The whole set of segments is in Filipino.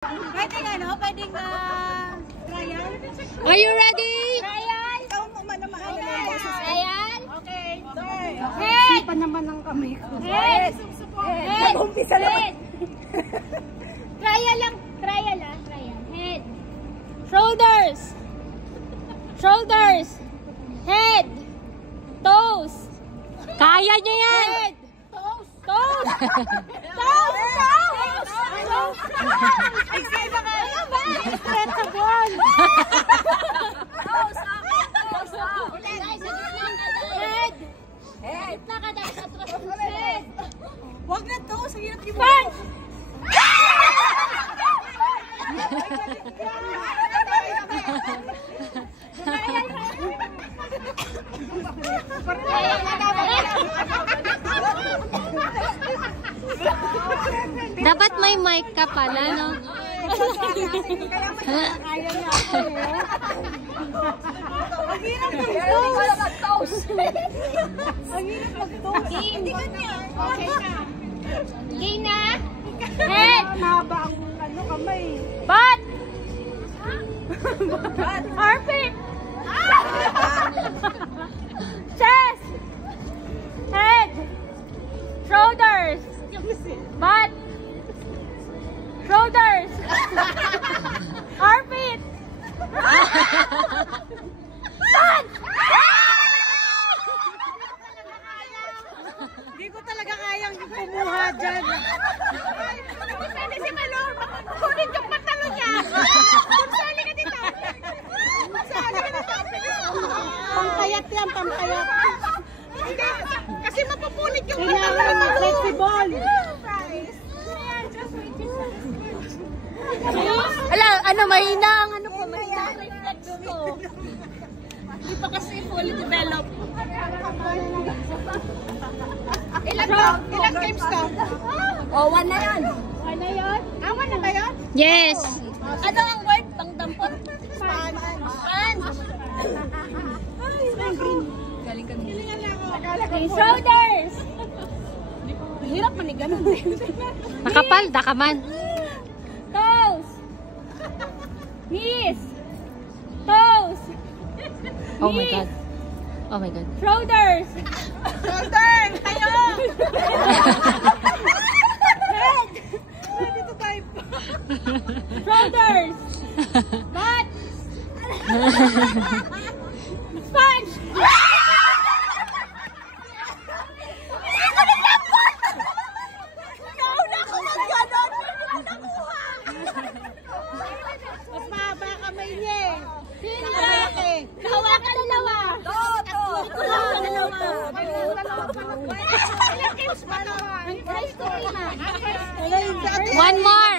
Pwedeng ano? Pwedeng trial? Are you ready? Trial? Ikaw mo man naman. Trial? Okay. Head! Sipa naman ang kamay ko. Head! Head! Umpisa naman. Trial lang. Trial ah. Trial. Head. Shoulders. Shoulders. Head. Toes. Kaya niya yan! Head. Toes. Toes. Toes. Toes. Toes. Excited ka? Ano ba? Straight sa ball. Toes. Toes. Head. Head. Gitna ka dahil sa atras. Head. Huwag na toes. Ang hirap yung punch. Dapat may mic ka pala, no? Ang hirap mag-toes. Ang hirap mag-toes. Hindi ka niya. Okay na. Okay na. Head. Mahaba ang ano, kamay. Butt. Armpit. Chest. Head. Shoulders. Butt. Shoulders. Armpit. Butt. Hindi ko talaga kayang kumuha dyan. Pwede si Malor. Kunin yung patalo niya. Sali ka dito. Sali ka dito. Pampayat yan, pampayat. Hindi. Kasi mapupunit yung Kailangan flexible. Ala, ano, mahina ang ano ko, mahina ang reflex ko. Hindi pa kasi fully developed. Ilang games ka? Oh, 1 na yan. 1 na yan? Ah, 1 na ba yan? Yes! Ano ang word? Pangdampot? Span. Galing ka nila. Shoulders! Hirap man eh, ganun din. Nakapal, dakaman. Toes! Knees! Toes! Oh my God. Oh my God. Shoulders! Shoulders! Tayo! Head! Dito tayo pa. Shoulders! Butt! Sponge! Mas mahaba kamay niya eh. Nahawakan dalawa! Ilang games pa na? High school na. One more!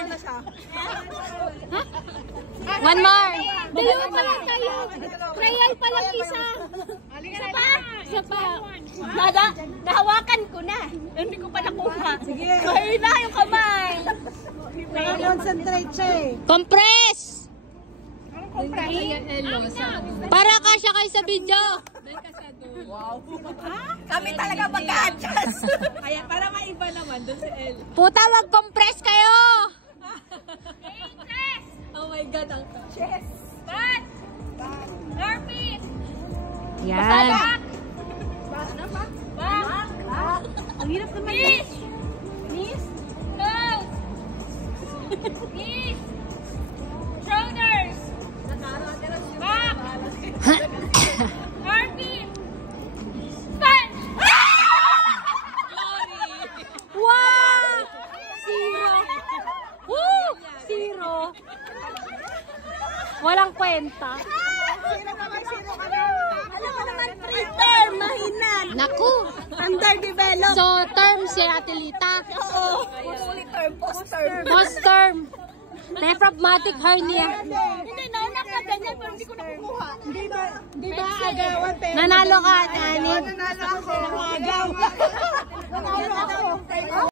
One more! Dalawa pa lang kayo. Trial pa lang isa. Isa pa? Isa pa. Nahawakan ko na. Hindi ko pa nakuha. Sige. Mahina yung kamay. Nakakonsentrate siya eh. Compress! Para kasya kayo sa video. Kami talaga mag-a-adjust. Kaya para maiba naman doon si El. Puta, mag-compress kayo! Chest. Oh my God, ang Chest. Butt. Armpit. Yan. Back. Back. Ang hirap naman. Knees. Knees. Toes. Knees. Shoulders. Back. Armpit. Sponge. Wow! Zero. Woo! Zero. Walang kwenta. Alam mo naman, pre-term, mahinan. Naku! Underdeveloped. So, term si Ate Lita. Term. Post-term. Post-term. Nephromatic hernia. Hindi, nauna ka ganyan pero hindi ko nakukuha. Di ba agawan pero Nanalo ka, Nani. nanalo ako. Agaw. Nanalo ako.